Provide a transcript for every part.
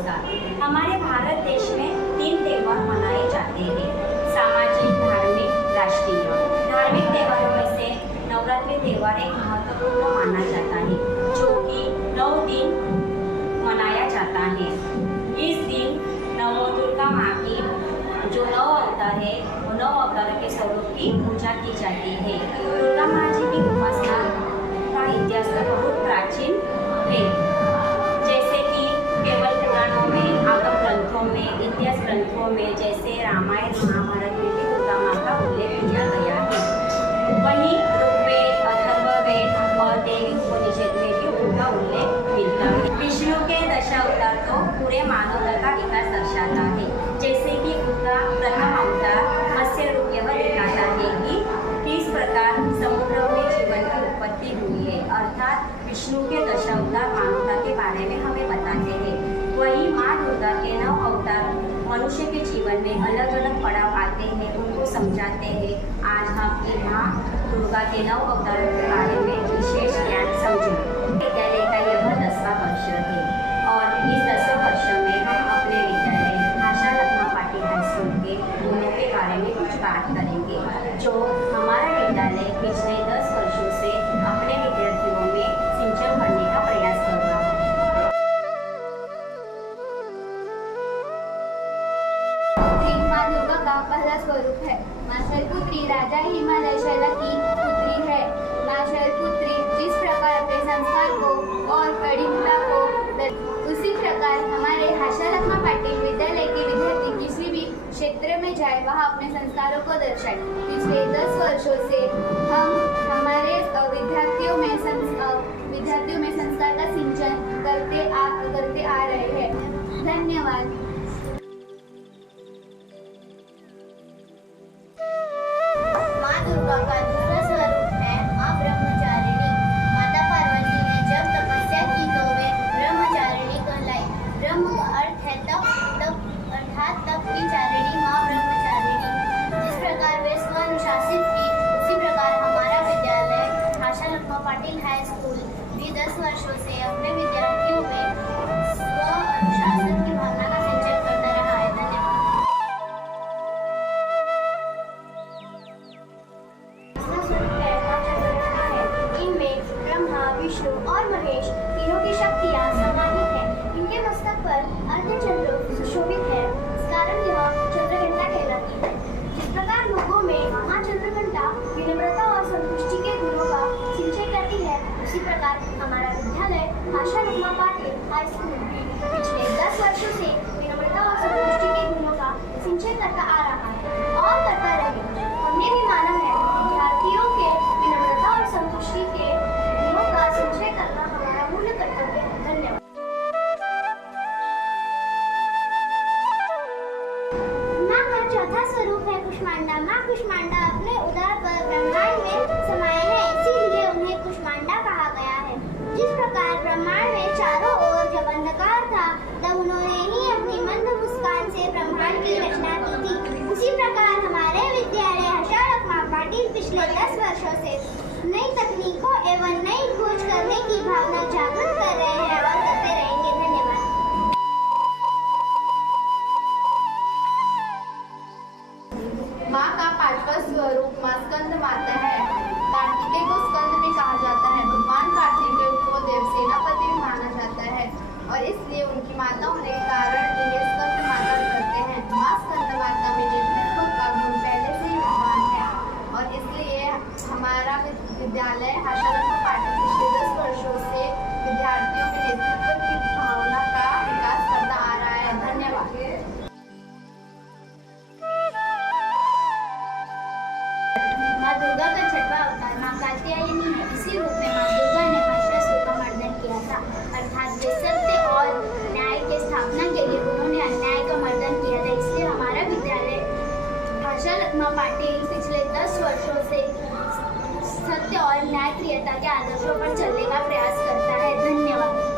नमस्कार। हमारे भारत देश में 3 त्यौहार मनाए जाते हैं, सामाजिक, धार्मिक, राष्ट्रीय। धार्मिक त्योहारों में से नवरात्रि त्योहार एक महत्वपूर्ण माना जाता है, जो कि 9 दिन मनाया जाता है। इस दिन दुर्गा माँ की जो 9 अवतार है, वो 9 अवतारों के स्वरूप की पूजा की जाती है। दुर्गा माँ जी की उपासना का इतिहास बहुत प्राचीन है, जैसे कि केवल पुराणों में, आगम ग्रंथों में, इतिहास ग्रंथों में जैसे रामायण महाभारत में भी दुर्गा माँ का उल्लेख किया गया है। वहीं ऋग्वेद, अथर्ववेद और देवी उपनिषद में भी उनका उल्लेख मिलता है। विष्णु के दशावतार तो पूरे मानवता का विकास दर्शाता है, जैसे कि उनका प्रथम अवतार मत्स्य रूप यह दिखाता है कि किस प्रकार समुद्र में जीवन की उत्पत्ति हुई है, अर्थात विष्णु के दशावतार मानवता के बारे में हमें बताते हैं। वही माँ दुर्गा के 9 अवतार मनुष्य के जीवन में अलग अलग पड़ाव आते हैं, उनको समझाते हैं। आज हम की माँ दुर्गा के 9 अवतारों के बारे में विशेष ज्ञान समझें। विद्यालय का यह 10वां वर्ष है और इस 10वें वर्ष में हम अपने विद्यालय आशा लखमा पाटिल हाई स्कूल के गुणों के बारे में कुछ बात करेंगे, जो हमारा विद्यालय पिछले 10 वर्षों से अपने विद्यार्थियों में सिंचन करने का प्रयास कर रहा है। माँ दुर्गा का पहला स्वरूप है। माँ शैलपुत्री राजा हिमालय शैला की पुत्री है। माँ शैलपुत्री जिस प्रकार अपने संस्कार को और कठिनता को उसी प्रकार हमारे आशा लखमा पाटिल विद्यालय के विद्यार्थी किसी भी क्षेत्र में जाए वहाँ अपने संस्कारों को दर्शाए। पिछले 10 वर्षों से हम हमारे विद्यार्थियों में संस्कार का सिंचन करते आ रहे हैं। धन्यवाद। माँ दुर्गा का दूसरा स्वरूप है माँ ब्रह्मचारिणी। माता पार्वती ने जब तपस्या की तो वे ब्रह्मचारिणी कहलाई। ब्रह्म का अर्थ है तप अर्थात तप की चारिणी माँ ब्रह्मचारिणी। जिस प्रकार वे स्वअनुशासित थी, उसी प्रकार हमारा विद्यालय आशा लखमा पाटिल हाई स्कूल भी 10 वर्षों से अपने विद्यार्थियों में स्वअनुशासन की भावना का सिंचन करता रहा है। धन्यवाद। इनमें ब्रह्मा, विष्णु और महेश तीनों की शक्तियाँ समाहित हैं। इनके मस्तक पर अर्धचंद्र सुशोभित है, इस कारण यह चंद्रघंटा कहलाती है। जिस प्रकार लोगों में माँ चंद्रघंटा विनम्रता और संतुष्टि के गुणों का सिंचन करती है, उसी प्रकार हमारा विद्यालय आशा लखमा पाटिल हाई स्कूल पिछले 10 वर्षों से विनम्रता और संतुष्टि के गुणों का सिंचन करता आ रहा है और करता रहेगा। हमने भी माना है विद्यार्थियों के विनम्रता और संतुष्टि के गुणों का संचय करना हमारा मूल्य कर्तव्य है। धन्यवाद। माँ का चौथा स्वरूप है कुष्मांडा। माँ कुष्मांडा अपने उदर पर ब्रह्मांड में समाये हैं, इसीलिए उन्हें कुष्मांडा कहा गया है। जिस प्रकार ब्रह्मांड में चारों ओर जब अंधकार था, तब उन्होंने ही अपनी मंद मुस्कान से ब्रह्मांड की रचना की थी। उसी प्रकार हमारे विद्यालय आशा लखमा पाटिल पिछले 10 वर्षों से नई तकनीकों एवं नई खोज करने की भावना जागृत कर रहे हैं और करते रहेंगे। धन्यवाद। माँ का 5वां स्वरूप माँ स्कंद माता है। कार्तिकेय को स्कंद भी कहा जाता है। भगवान कार्तिकेय को देव सेनापति भी माना जाता है और इसलिए उनकी माता होने के कारण इन्हें स्कंद माता कहते हैं। माँ स्कंद माता में नेतृत्व का गुण पहले से ही विद्वान है और इसलिए हमारा विद्यालय आशा लखमा पाटिल पिछले 10 वर्षों से विद्यार्थियों में नेतृत्व की भावना का विकास करता आ रहा है। धन्यवाद। माँ दुर्गा का 6वां अवतार माँ कात्यायनी है। इसी रूप में माँ दुर्गा ने महिषासुर का मर्दन किया था, अर्थात वे सत्य और न्याय के स्थापना के लिए उन्होंने अन्याय का मर्दन किया था। इसलिए हमारा विद्यालय आशा लखमा पाटिल पिछले 10 वर्षों से सत्य और न्याय प्रियता के आदर्शों पर चलने का प्रयास करता है। धन्यवाद।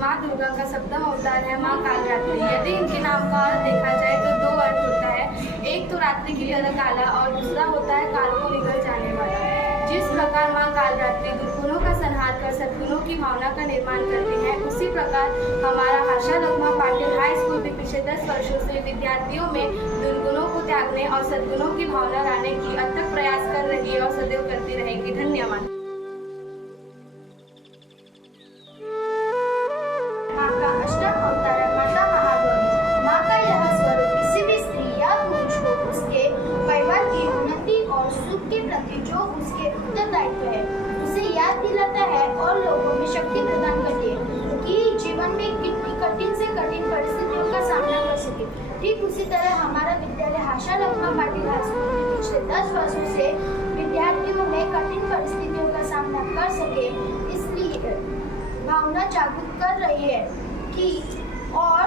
माँ दुर्गा का 7वां अवतार है माँ कालरात्रि। यदि इनके नाम का अर्थ देखा जाए तो 2 अर्थ होता है, एक तो रात्रि की तरह काला और दूसरा होता है काल को निकल जाने वाला। जिस प्रकार माँ कालरात्रि दुर्गुणों का भावना का निर्माण करती हैं, उसी प्रकार हमारा आशा लघुमा पाटिल हाई स्कूल भी पिछले 10 वर्षों से विद्यार्थियों में दुर्गुणों को त्यागने और सद्गुणों की भावना लाने की अथक प्रयास कर रही है और सदैव करती रहेगी। धन्यवाद। माँ का अष्टम अवतार है माता महागौरी। माँ का यह स्वरूप किसी भी स्त्री या पुरुष को उसके परिवार की उन्नति और सुख के प्रति जो उसके उत्तरदायित्व है उसे याद दिलाता है और लोगों में शक्ति प्रदान करती है कि जीवन में कितनी कठिन से कठिन परिस्थितियों का सामना कर सके। ठीक उसी तरह हमारा विद्यालय आशा लघुमा पाटिल हाई स्कूल पिछले 10 वर्षों से विद्यार्थियों में कठिन परिस्थितियों का सामना कर सके इसलिए भावना जागरूक कर रही है कि और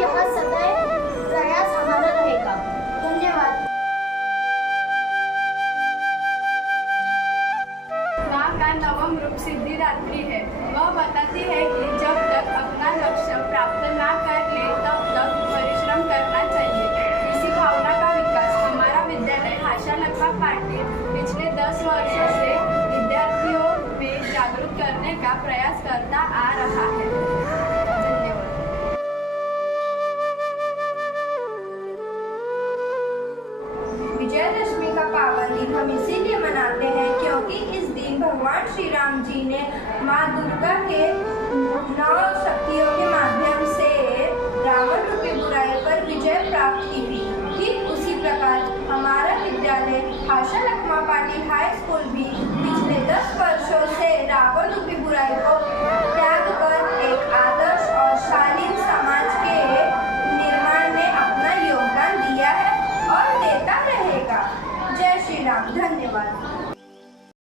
यह सदैव प्रयास हमारा रहेगा। धन्यवाद। माँ का नवम रूप सिद्धिदात्री है। वह बताती है कि जब तक अपना लक्ष्य प्राप्त ना कर ले तब तक परिश्रम करना चाहिए। इसी भावना का विकास हमारा विद्यालय आशा लघुमा पाटिल पिछले 10 वर्षों से विद्यार्थियों में जागरूक करने का प्रयास करता आ रहा है। धन्यवाद। विजयदशमी का पावन दिन हम इसीलिए मनाते हैं क्योंकि इस दिन भगवान श्री राम जी ने माँ दुर्गा के 9 शक्तियों के माध्यम से रावण रूपी बुराई पर विजय प्राप्त की थी। ठीक उसी प्रकार हमारा विद्यालय आशा लघुमा पाटिल हाई स्कूल भी